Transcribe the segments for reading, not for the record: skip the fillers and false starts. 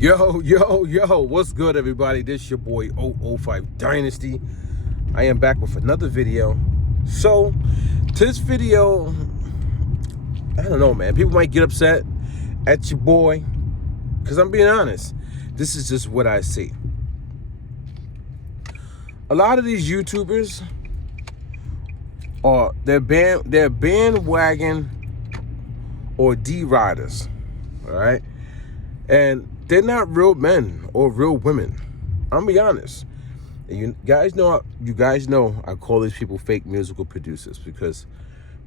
Yo, what's good, everybody? This your boy 005 Dynasty. I am back with another video. So, this video, I don't know, man. People might get upset at your boy, because I'm being honest. This is just what I see. A lot of these YouTubers they're bandwagon or D-riders, all right? And they're not real men or real women. I'm gonna be honest. And you guys know I call these people fake musical producers because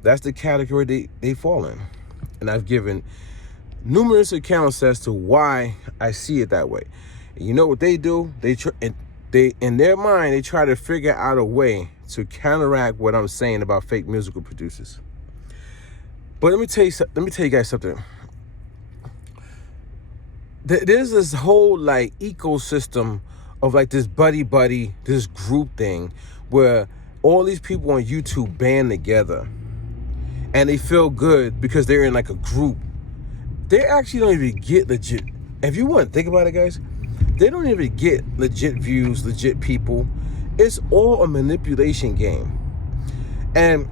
that's the category they fall in. And I've given numerous accounts as to why I see it that way. And you know what they do? They in their mind, they try to figure out a way to counteract what I'm saying about fake musical producers. But let me tell you guys something. There's this whole like ecosystem of like this buddy, this group thing where all these people on YouTube band together and they feel good because they're in like a group. They actually don't even get legit. If you want to think about it, guys, they don't even get legit views, legit people. It's all a manipulation game. And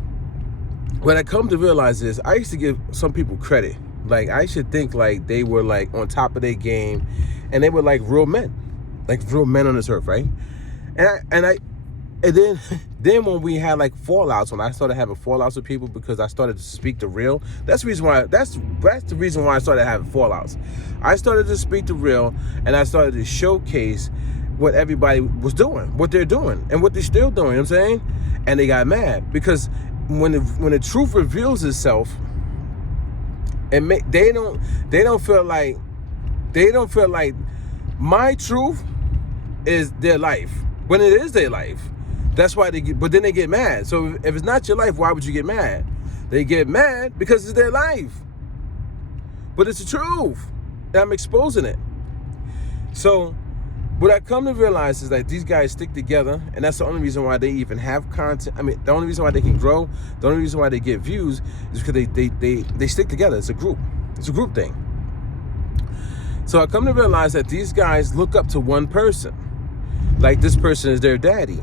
what I come to realize is I used to give some people credit. Like, I should think like they were like on top of their game and they were like real men on this earth, right? And then when we had like fallouts, when I started having fallouts with people because I started to speak the real, that's the reason why I started having fallouts. I started to speak the real and I started to showcase what everybody was doing, what they're doing, and what they're still doing, you know what I'm saying? And they got mad because when the truth reveals itself, and they don't feel like my truth is their life when it is their life. That's why but then they get mad. So if it's not your life, why would you get mad? They get mad because it's their life. But it's the truth. And I'm exposing it. So what I come to realize is that these guys stick together, and that's the only reason why they even have content. I mean, the only reason why they can grow, the only reason why they get views is because they stick together. It's a group. It's a group thing. So I come to realize that these guys look up to one person. Like this person is their daddy.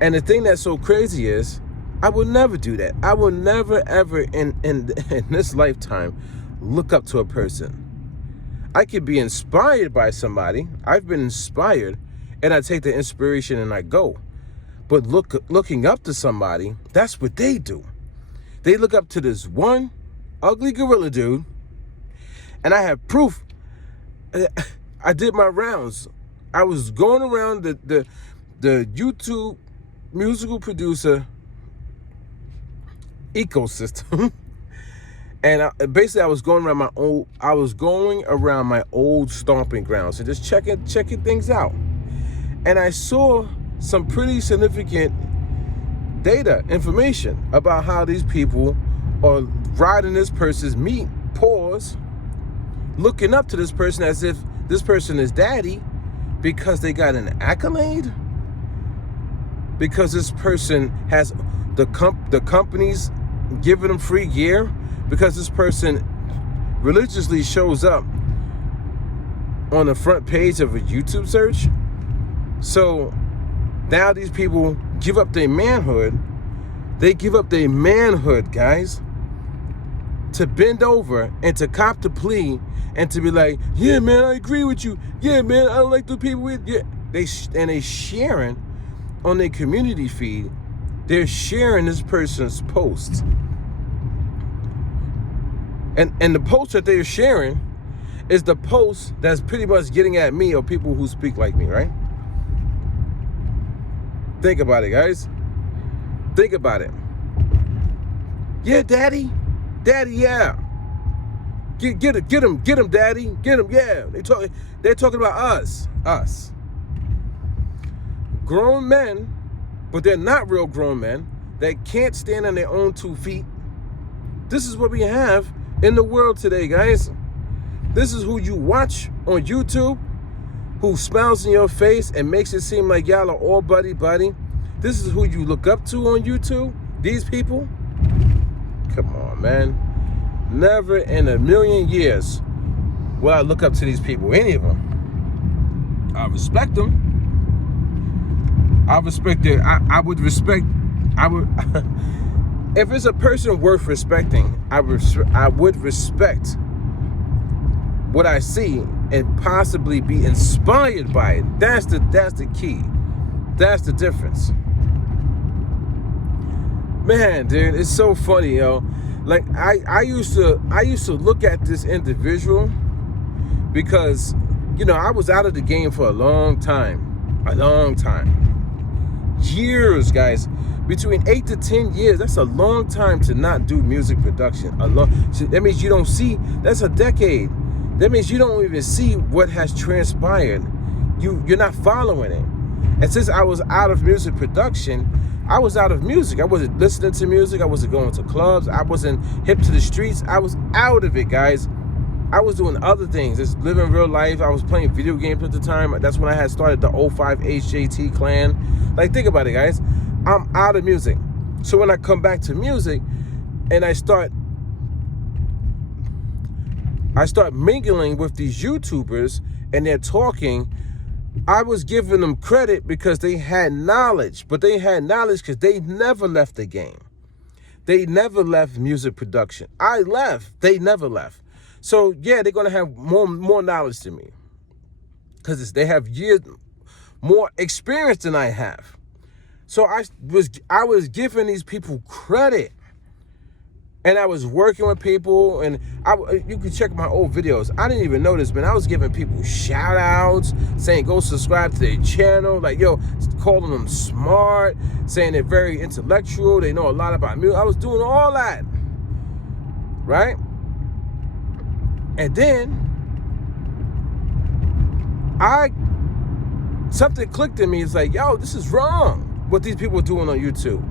And the thing that's so crazy is, I will never do that. I will never, ever in this lifetime look up to a person. I could be inspired by somebody. I've been inspired, and I take the inspiration and I go. But looking up to somebody, that's what they do. They look up to this one ugly gorilla dude, and I have proof. I did my rounds. I was going around the YouTube musical producer ecosystem. And basically, I was going around my old stomping grounds and just checking things out. And I saw some pretty significant information about how these people are riding this person's meat paws, looking up to this person as if this person is daddy because they got an accolade, because this person has the companies giving them free gear, because this person religiously shows up on the front page of a YouTube search. So now these people give up their manhood. They give up their manhood, guys, to bend over and to cop the plea and to be like, yeah, man, I agree with you. Yeah, man, I don't like the people with you. They sharing on their community feed. They're sharing this person's posts. And the post that they're sharing is the post that's pretty much getting at me or people who speak like me, right? Think about it, guys. Think about it. Yeah, daddy, yeah. Get him, daddy, get him, yeah. They're talking about us. Grown men, but they're not real grown men that can't stand on their own 2 feet. This is what we have in the world today, guys. This is who you watch on YouTube, who smiles in your face and makes it seem like y'all are all buddy. This is who you look up to on YouTube, these people. Come on, man. Never in a million years will I look up to these people, any of them. I respect them. I respect their. I would respect. I would. If it's a person worth respecting, I would respect what I see and possibly be inspired by it. That's the key. That's the difference. Man, dude, it's so funny, yo. Like I used to look at this individual because, you know, I was out of the game for a long time. Years, guys. Between 8 to 10 years, that's a long time to not do music production. That means you don't see, that's a decade. That means you don't even see what has transpired. You're not following it. And since I was out of music production, I was out of music. I wasn't listening to music. I wasn't going to clubs. I wasn't hip to the streets. I was out of it, guys. I was doing other things, just living real life. I was playing video games at the time. That's when I had started the 05 HJT clan. Like, think about it, guys. I'm out of music. So when I come back to music and I start mingling with these YouTubers and they're talking, I was giving them credit because they had knowledge, but they had knowledge because they never left the game. They never left music production. I left, they never left. So yeah, they're gonna have more knowledge than me because they have years more experience than I have. So I was giving these people credit, and I was working with people, and you can check my old videos. I didn't even know this, man. I was giving people shout outs, saying go subscribe to their channel, like, yo, calling them smart, saying they're very intellectual, they know a lot about music. I was doing all that, right? And then something clicked in me. It's like, yo, this is wrong. What these people are doing on YouTube.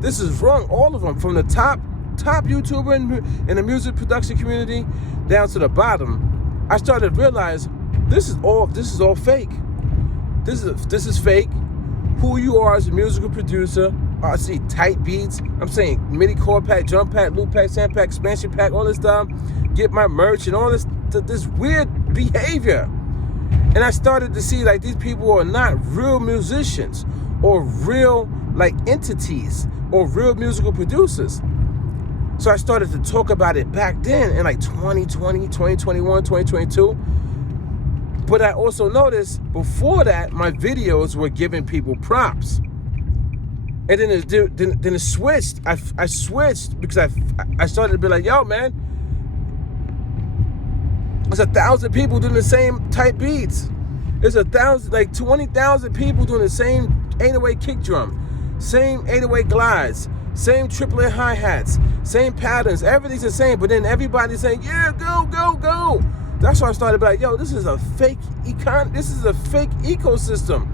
This is wrong. All of them, from the top YouTuber in the music production community down to the bottom. I started to realize this is all fake. This is fake. Who you are as a musical producer. I see tight beats. I'm saying MIDI chord pack, drum pack, loop pack, sample pack, expansion pack, all this stuff. Get my merch and all this weird behavior. And I started to see like these people are not real musicians or real like entities or real musical producers. So I started to talk about it back then in like 2020, 2021, 2022. But I also noticed before that, my videos were giving people props. And then it switched. I switched because I started to be like, yo, man, there's 1,000 people doing the same type beats. There's 20,000 people doing the same 808 kick drum, same 808 glides, same triplet hi-hats, same patterns. Everything's the same, but then everybody's saying, yeah, go, go, go. That's why I started to be like, yo, this is a fake this is a fake ecosystem,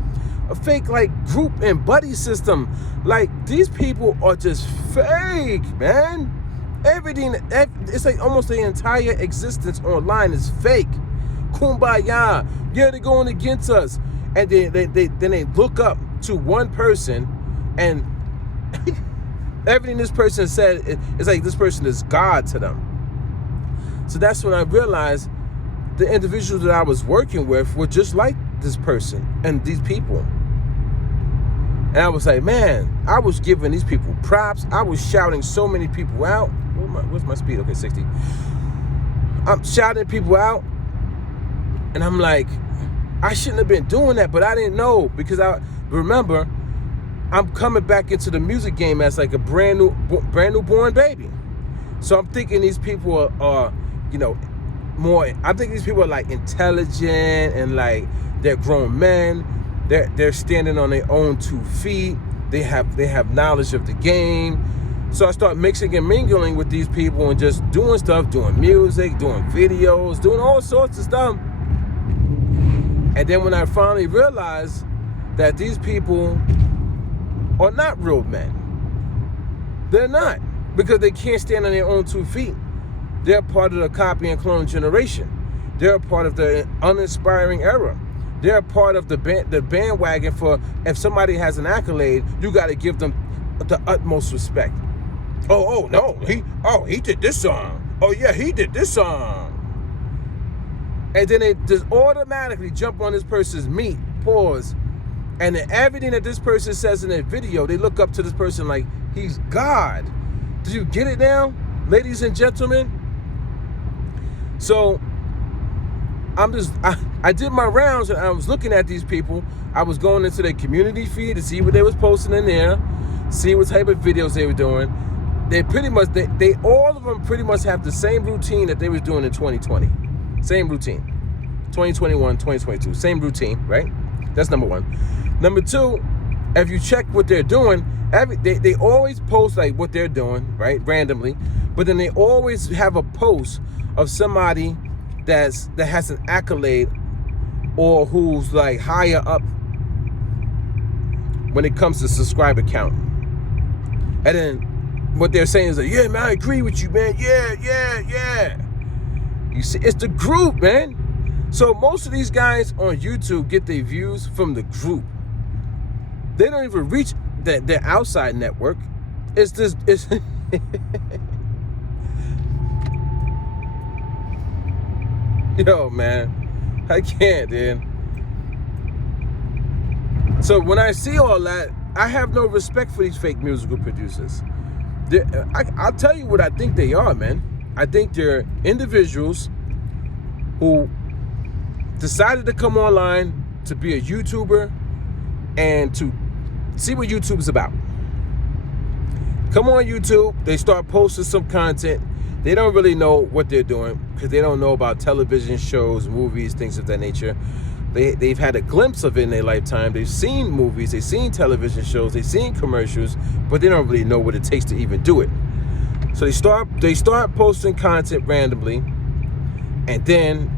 a fake like group and buddy system. Like, these people are just fake, man. Everything, it's like almost the entire existence online is fake. Kumbaya, yeah, they're going against us. And then they look up to one person and everything this person said, it's like this person is God to them. So that's when I realized the individuals that I was working with were just like this person and these people. And I was like, man, I was giving these people props. I was shouting so many people out. What's my speed? Okay, 60. I'm shouting people out. And I'm like, I shouldn't have been doing that, but I didn't know because remember, I'm coming back into the music game as like a brand new born baby. So I'm thinking these people are you know, more. I think these people are like intelligent and like they're grown men. They're standing on their own 2 feet. They have knowledge of the game. So I start mixing and mingling with these people and just doing stuff, doing music, doing videos, doing all sorts of stuff. And then when I finally realized that these people are not real men, they're not, because they can't stand on their own 2 feet. They're part of the copy and clone generation. They're a part of the uninspiring era. They're a part of the bandwagon for if somebody has an accolade, you got to give them the utmost respect. Oh no, he did this song. Oh yeah, he did this song. And then they just automatically jump on this person's meat, pause, and then everything that this person says in their video, they look up to this person like he's God. Do you get it now, ladies and gentlemen? So I did my rounds and I was looking at these people. I was going into their community feed to see what they was posting in there, see what type of videos they were doing. They pretty much, they all of them pretty much have the same routine that they was doing in 2020. Same routine. 2021, 2022, same routine, right? That's number one. Number two, if you check what they're doing, they always post like what they're doing, right? Randomly. But then they always have a post of somebody that has an accolade or who's like higher up when it comes to subscriber count. And then what they're saying is like, yeah, man, I agree with you, man. Yeah. You see, it's the group, man. So most of these guys on YouTube get their views from the group. They don't even reach their outside network. It's yo, man, I can't, dude. So when I see all that, I have no respect for these fake musical producers. I'll tell you what I think they are, man. I think they're individuals who decided to come online to be a YouTuber and to see what YouTube is about. Come on YouTube, they start posting some content. They don't really know what they're doing because they don't know about television shows, movies, things of that nature. They've had a glimpse of it in their lifetime. They've seen movies, they've seen television shows, they've seen commercials, but they don't really know what it takes to even do it. So they start posting content randomly, and then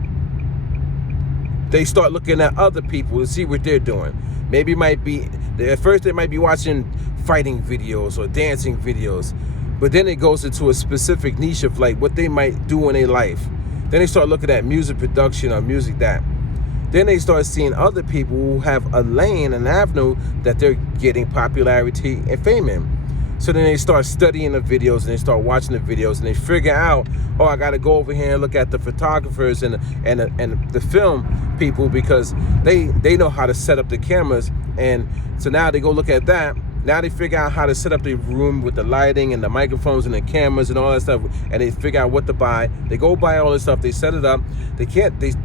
they start looking at other people to see what they're doing. Maybe at first they might be watching fighting videos or dancing videos, but then it goes into a specific niche of like what they might do in their life. Then they start looking at music production or music that. Then they start seeing other people who have a lane, an avenue that they're getting popularity and fame in. So then they start studying the videos and they start watching the videos and they figure out, oh, I got to go over here and look at the photographers and the film people because they know how to set up the cameras. And so now they go look at that. Now they figure out how to set up the room with the lighting and the microphones and the cameras and all that stuff, and they figure out what to buy. They go buy all this stuff. They set it up.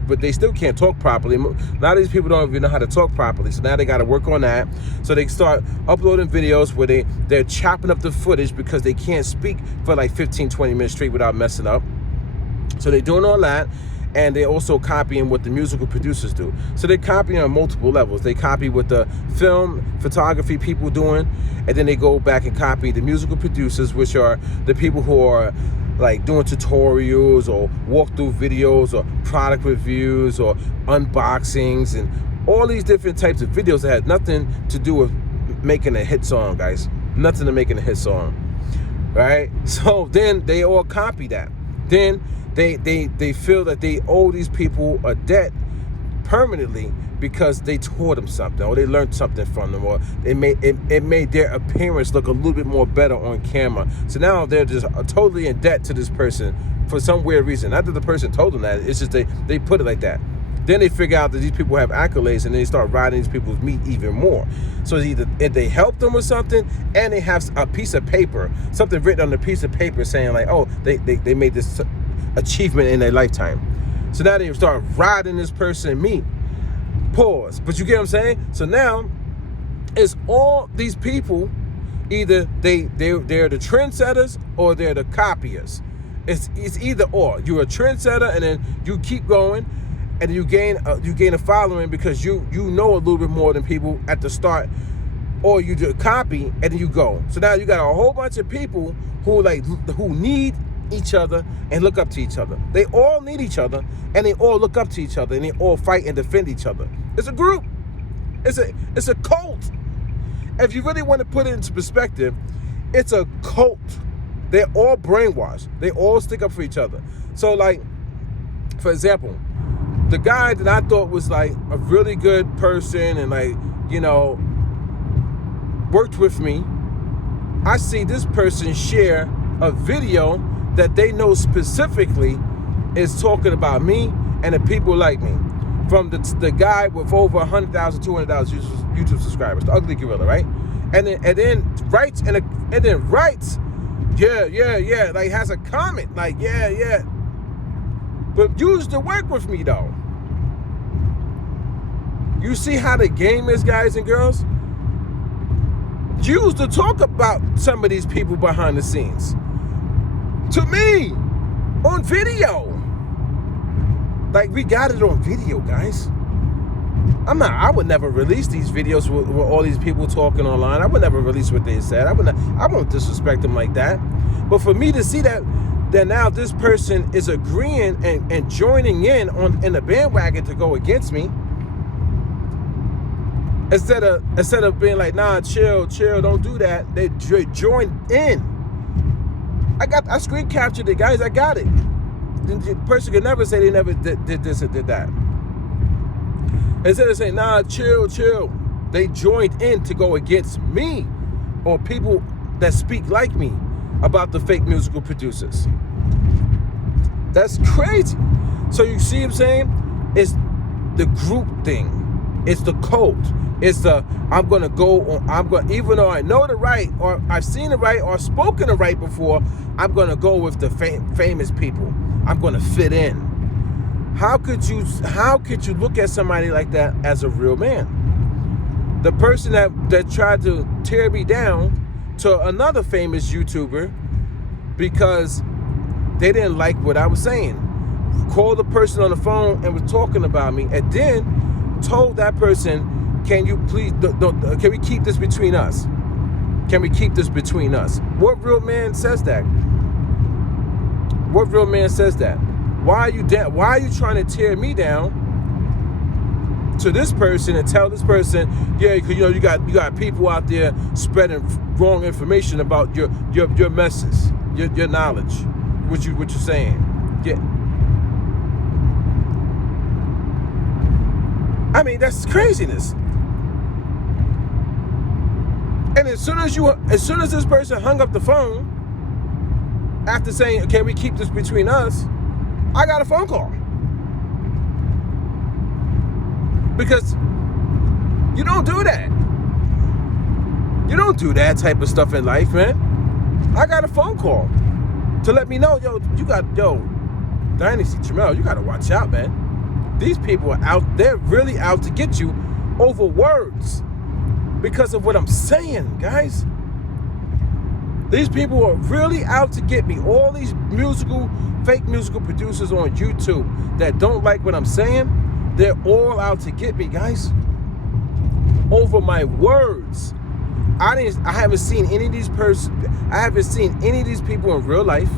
But they still can't talk properly. A lot of these people don't even know how to talk properly. So now they got to work on that. So they start uploading videos where they're chopping up the footage because they can't speak for like 15, 20 minutes straight without messing up. So they're doing all that. And they're also copying what the musical producers do. So they're copying on multiple levels. They copy what the film, photography people doing, and then they go back and copy the musical producers, which are the people who are like doing tutorials or walkthrough videos or product reviews or unboxings and all these different types of videos that have nothing to do with making a hit song, guys. Nothing to making a hit song, right? So then they all copy that. Then they feel that they owe these people a debt permanently because they taught them something or they learned something from them or it made their appearance look a little bit more better on camera. So now they're just totally in debt to this person for some weird reason. Not that the person told them that, it's just they put it like that. Then they figure out that these people have accolades and they start riding these people's meat even more. So it's either if they help them with something and they have a piece of paper, something written on a piece of paper saying like, oh, they made this achievement in their lifetime. So now they start riding this person meat. Pause. But you get what I'm saying? So now it's all these people, either they're the trendsetters or they're the copiers. It's either or. You're a trendsetter and then you keep going and you gain a following because you know a little bit more than people at the start, or you do a copy and then you go. So now you got a whole bunch of people who need each other and look up to each other. They all need each other and they all look up to each other and they all fight and defend each other. It's a group. It's a cult. If you really want to put it into perspective, it's a cult. They're all brainwashed. They all stick up for each other. So like, for example, the guy that I thought was like a really good person and like, you know, worked with me, I see this person share a video that they know specifically is talking about me and the people like me. From the guy with over 100,000, 200,000 YouTube subscribers, the ugly gorilla, right? And then writes, yeah, like has a comment, like, yeah. But used to work with me, though. You see how the game is, guys and girls? Used to talk about some of these people behind the scenes. To me, on video. Like, we got it on video, guys. I would never release these videos with all these people talking online. I would never release what they said. I won't disrespect them like that. But for me to see that now this person is agreeing and joining in the bandwagon to go against me, instead of being like, nah, chill, don't do that, they joined in. I screen captured it, guys. I got it. The person could never say they never did this or did that. Instead of saying, nah, chill, they joined in to go against me or people that speak like me about the fake musical producers. That's crazy. So you see what I'm saying? It's the group thing. It's the cult. It's the, even though I know the right, or I've seen the right, or spoken the right before, I'm going to go with the famous people. I'm going to fit in. How could you look at somebody like that as a real man? The person that tried to tear me down to another famous YouTuber because they didn't like what I was saying. Called the person on the phone and was talking about me, and then told that person, can you please, can we keep this between us? Can we keep this between us? What real man says that? What real man says that? Why are you trying to tear me down to this person and tell this person, yeah, you got people out there spreading wrong information about your message, your knowledge, what you're saying. Yeah. I mean, that's craziness. And as soon as this person hung up the phone, after saying, can we keep this between us, I got a phone call. Because you don't do that. You don't do that type of stuff in life, man. I got a phone call to let me know, Dynasty, Jamel, you got to watch out, man. These people are out, they're really out to get you over words because of what I'm saying, guys. These people are really out to get me. All these fake musical producers on YouTube that don't like what I'm saying, they're all out to get me, guys. Over my words. I haven't seen any of these people in real life.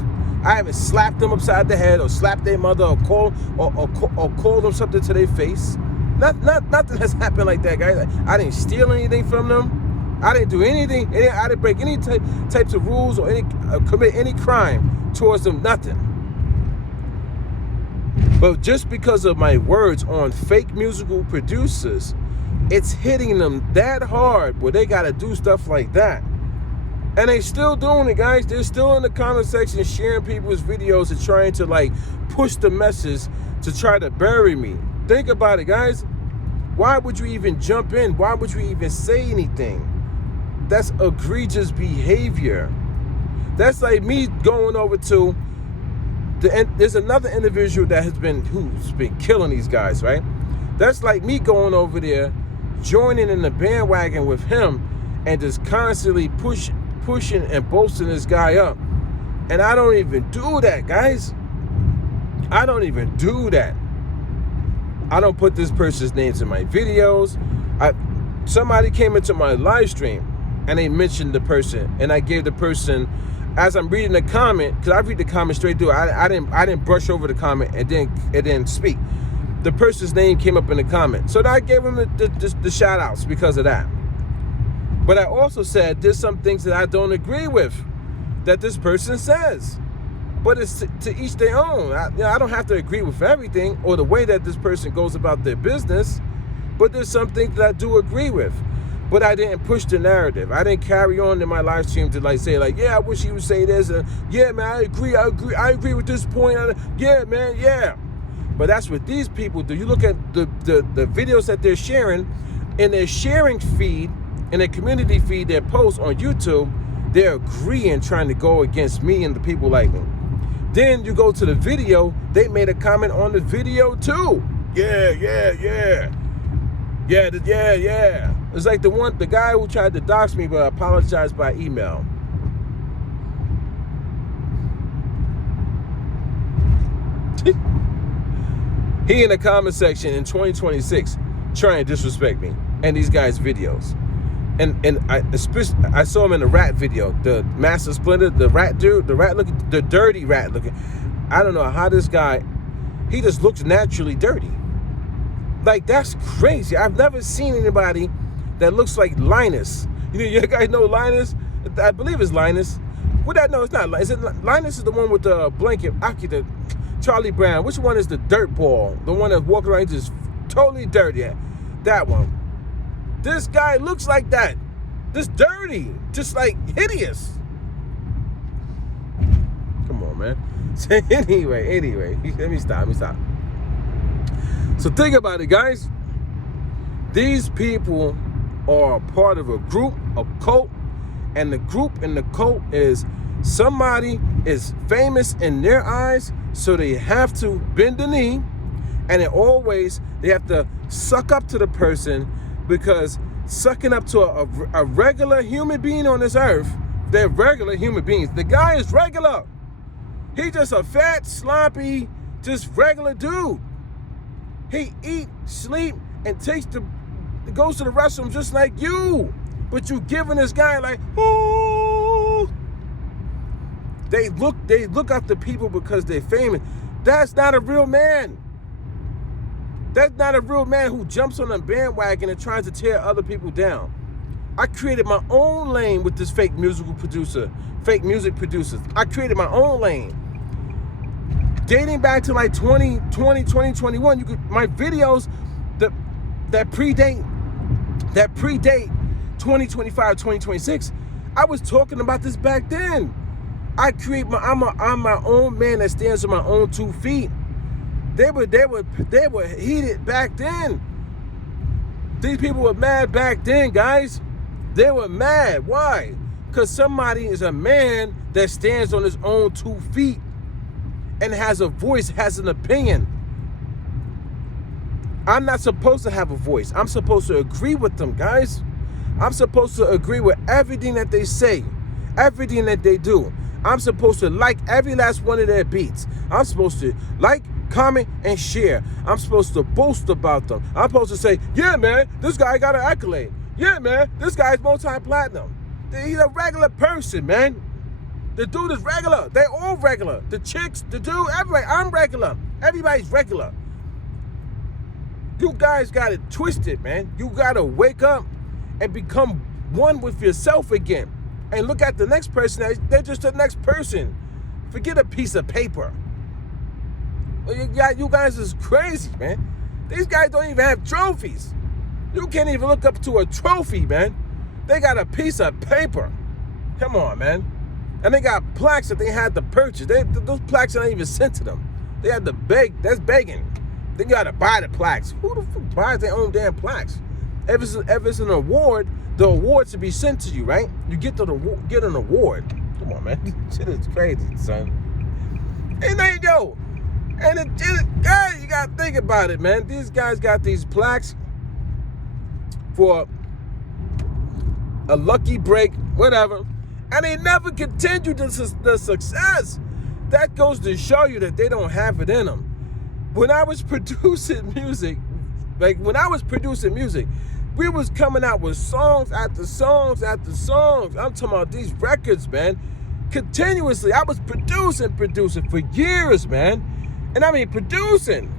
I haven't slapped them upside the head or slapped their mother or called them something to their face. Nothing has happened like that, guys. I didn't steal anything from them. I didn't do anything. I didn't break any types of rules or commit any crime towards them. Nothing. But just because of my words on fake musical producers, it's hitting them that hard where they got to do stuff like that. And they still doing it, guys. They're still in the comment section sharing people's videos and trying to like push the message to try to bury me. Think about it, guys. Why would you even jump in? Why would you even say anything? That's egregious behavior. That's like me going over to there's another individual who's been killing these guys, right? That's like me going over there, joining in the bandwagon with him, and just constantly pushing and boasting this guy up. And I don't even do that, guys. I don't even do that. I don't put this person's names in my videos. Somebody came into my live stream and they mentioned the person, and I gave the person, as I'm reading the comment, because I read the comment straight through. I didn't brush over the comment and then speak. The person's name came up in the comment, so I gave him the shout outs because of that. But I also said there's some things that I don't agree with that this person says. But it's to each their own. I don't have to agree with everything or the way that this person goes about their business, but there's some things that I do agree with. But I didn't push the narrative. I didn't carry on in my live stream to say yeah, I wish he would say this. Yeah, man, I agree with this point. Yeah, man, yeah. But that's what these people do. You look at the videos that they're sharing in their sharing feed, in their community feed, their posts on YouTube, they're agreeing, trying to go against me and the people like me. Then you go to the video, they made a comment on the video too. Yeah. It's like the guy who tried to dox me but apologized by email. He in the comment section in 2026 trying to disrespect me and these guys' videos. And I saw him in the rat video, the Master Splinter, the rat dude, the dirty rat looking. I don't know how this guy, he just looks naturally dirty. Like, that's crazy. I've never seen anybody that looks like Linus. You guys know Linus? I believe it's Linus. No, it's not. Is it Linus? Is the one with the blanket? The Charlie Brown. Which one is the dirt ball? The one that's walking around just totally dirty. That one. This guy looks like that. Just dirty. Just like hideous. Come on, man. Anyway. Let me stop. So think about it, guys. These people are part of a group, a cult, and the group and the cult is somebody is famous in their eyes, so they have to bend the knee, and they have to suck up to the person, because sucking up to a regular human being on this earth, they're regular human beings. The guy is regular. He's just a fat, sloppy, just regular dude. He eat, sleep, and goes to the restroom just like you. But you giving this guy like, ooh. They look up to people because they're famous. That's not a real man. That's not a real man who jumps on a bandwagon and tries to tear other people down. I created my own lane with this fake music producers. I created my own lane. Dating back to like 2020, 2021, my videos that predate 2025, 2026, I was talking about this back then. I'm my own man that stands on my own 2 feet. They were heated back then. These people were mad back then, guys. They were mad. Why? Because somebody is a man that stands on his own 2 feet and has a voice, has an opinion. I'm not supposed to have a voice. I'm supposed to agree with them, guys. I'm supposed to agree with everything that they say, everything that they do. I'm supposed to like every last one of their beats. I'm supposed to like, comment, and share. I'm supposed to boast about them. I'm supposed to say, yeah, man, this guy got an accolade. Yeah, man, this guy's multi-platinum. He's a regular person, man. The dude is regular. They all regular. The chicks, the dude, everybody. I'm regular. Everybody's regular. You guys got it twisted, man. You got to wake up and become one with yourself again. And look at the next person. They're just the next person. Forget a piece of paper. You guys is crazy, man. These guys don't even have trophies. You can't even look up to a trophy, man. They got a piece of paper. Come on, man. And they got plaques that they had to purchase. Those plaques are not even sent to them. They had to beg. That's begging. They got to buy the plaques. Who the fuck buys their own damn plaques? If it's an award, the award should be sent to you, right? You get an award. Come on, man. Shit is crazy, son. And there you go. And guys, you got to think about it, man. These guys got these plaques for a lucky break, whatever. And they never continued the success. That goes to show you that they don't have it in them. When I was producing music, we was coming out with songs after songs after songs. I'm talking about these records, man. Continuously. I was producing for years, man. And I mean producing.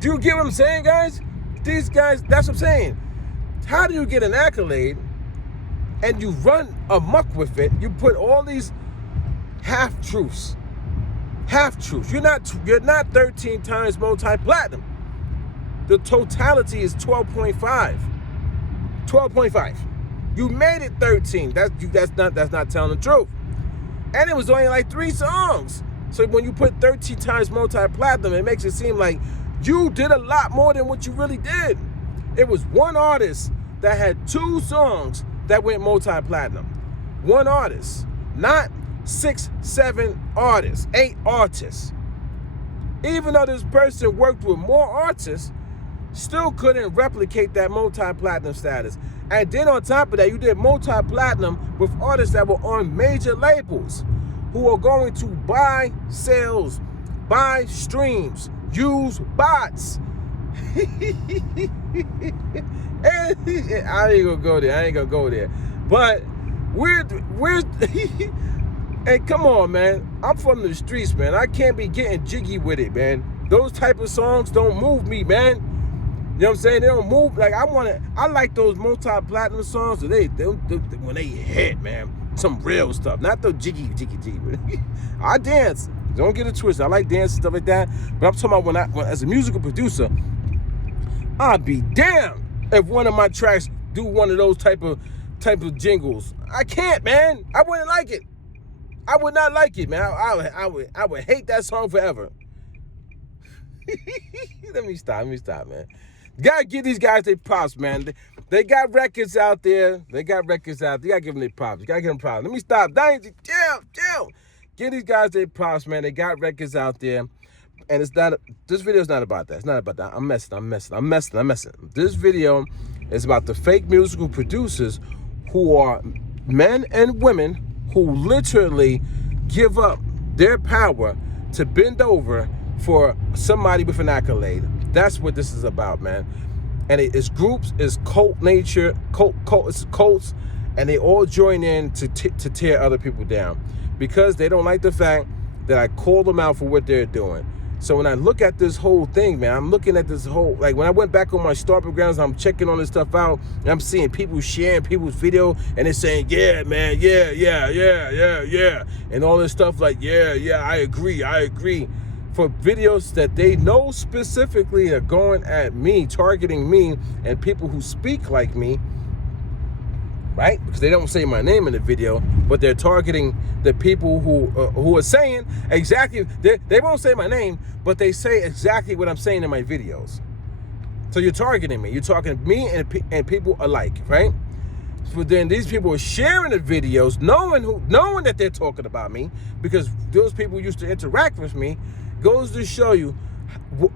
Do you get what I'm saying, guys? These guys, that's what I'm saying. How do you get an accolade and you run amok with it? You put all these half-truths. You're not 13 times multi-platinum. The totality is 12.5. 12.5. You made it 13. That's not telling the truth. And it was only like 3 songs. So when you put 13 times multi-platinum, it makes it seem like you did a lot more than what you really did. It was one artist that had 2 songs that went multi-platinum. One artist, not 6, 7 artists, 8 artists. Even though this person worked with more artists, still couldn't replicate that multi-platinum status. And then on top of that, you did multi-platinum with artists that were on major labels who are going to buy sales, buy streams, use bots. I ain't gonna go there. But we're and come on, man. I'm from the streets, man. I can't be getting jiggy with it, man. Those type of songs don't move me, man. You know what I'm saying? They don't move. Like, I like those multi-platinum songs. They when they hit, man. Some real stuff. Not the jiggy. I dance. Don't get it twisted. I like dance and stuff like that. But I'm talking about when as a musical producer, I'd be damned if one of my tracks do one of those type of jingles. I can't, man. I wouldn't like it. I would not like it, man. I would hate that song forever. Let me stop, man. You gotta give these guys their props, man. They got records out there. You gotta give them their props. You gotta give them props. Let me stop. Dynasty, chill. Give these guys their props, man. They got records out there. And this video is not about that. It's not about that. I'm messing. This video is about the fake musical producers who are men and women who literally give up their power to bend over for somebody with an accolade. That's what this is about, man. And it's groups, it's cult nature, it's cults, and they all join in to tear other people down because they don't like the fact that I call them out for what they're doing. So when I look at this whole thing, man, I'm looking at this whole, like when I went back on my Startup grounds, I'm checking on this stuff out, and I'm seeing people sharing people's video, and they're saying, yeah, man, yeah, and all this stuff like, yeah, I agree. For videos that they know specifically are going at me, targeting me, and people who speak like me, right? Because they don't say my name in the video, but they're targeting the people who are saying exactly, they won't say my name, but they say exactly what I'm saying in my videos. So you're targeting me. You're talking me and people alike, right? But then these people are sharing the videos, knowing that they're talking about me, because those people used to interact with me, goes to show you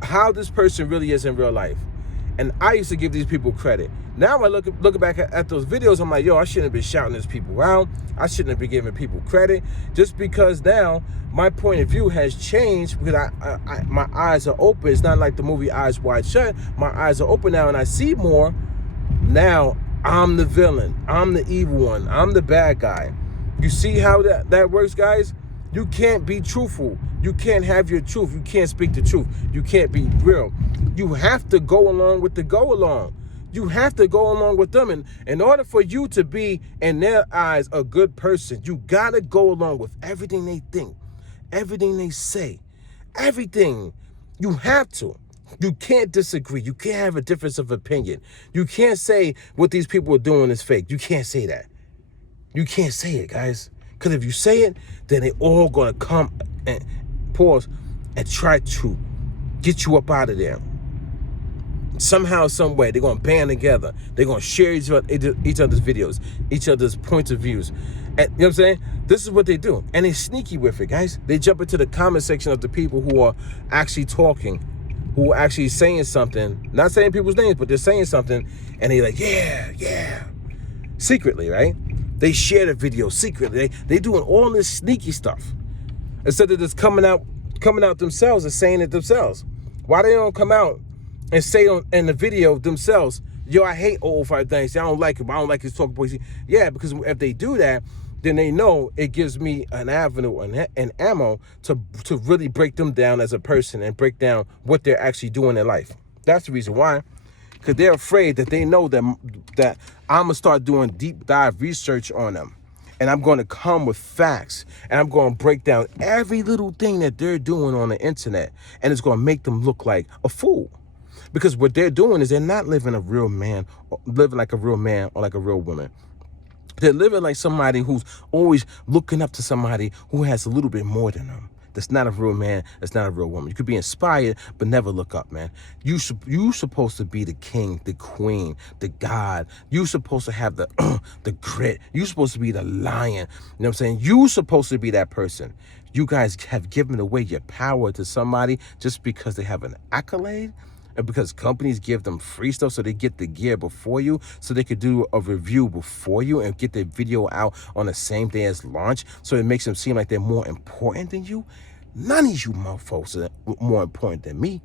how this person really is in real life. And I used to give these people credit. Now I look back at those videos, I'm like, yo, I shouldn't have been shouting these people out. I shouldn't have been giving people credit, just because now my point of view has changed, because my eyes are open. It's not like the movie Eyes Wide Shut. My eyes are open now and I see more. Now I'm the villain. I'm the evil one. I'm the bad guy. You see how that works, guys? You can't be truthful. You can't have your truth. You can't speak the truth. You can't be real. You have to go along with the go along. You have to go along with them. And in order for you to be, in their eyes, a good person, you got to go along with everything they think, everything they say, everything. You have to. You can't disagree. You can't have a difference of opinion. You can't say what these people are doing is fake. You can't say that. You can't say it, guys. Because if you say it, then they all going to come and pause and try to get you up out of there. Somehow, some way, they're going to band together. They're going to share each other's videos, each other's points of views. And you know what I'm saying? This is what they do. And they're sneaky with it, guys. They jump into the comment section of the people who are actually talking, who are actually saying something. Not saying people's names, but they're saying something. And they're like, yeah. Secretly, right? They share the video secretly. They doing all this sneaky stuff. Instead of just coming out themselves and saying it themselves. Why they don't come out and say in the video themselves, yo, I hate 005 Dynasty. I don't like him. I don't like his talking points. Yeah, because if they do that, then they know it gives me an avenue and ammo to really break them down as a person and break down what they're actually doing in life. That's the reason why. Because they're afraid that they know that I'm going to start doing deep dive research on them. And I'm going to come with facts. And I'm going to break down every little thing that they're doing on the internet. And it's going to make them look like a fool. Because what they're doing is they're not living like a real man or like a real woman. They're living like somebody who's always looking up to somebody who has a little bit more than them. that's not a real man, that's not a real woman. You could be inspired, but never look up, man. You supposed to be the king, the queen, the god. You supposed to have the the grit. You supposed to be the lion. You know what I'm saying? You supposed to be that person. You guys have given away your power to somebody just because they have an accolade, and because companies give them free stuff so they get the gear before you, so they could do a review before you and get their video out on the same day as launch, so it makes them seem like they're more important than you. None of you motherfuckers are more important than me.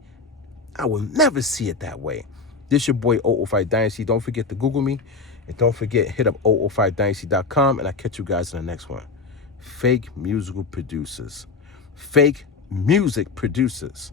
I will never see it that way. This your boy 005 Dynasty. Don't forget to Google me. And don't forget, hit up 005dynasty.com, and I'll catch you guys in the next one. Fake musical producers. Fake music producers.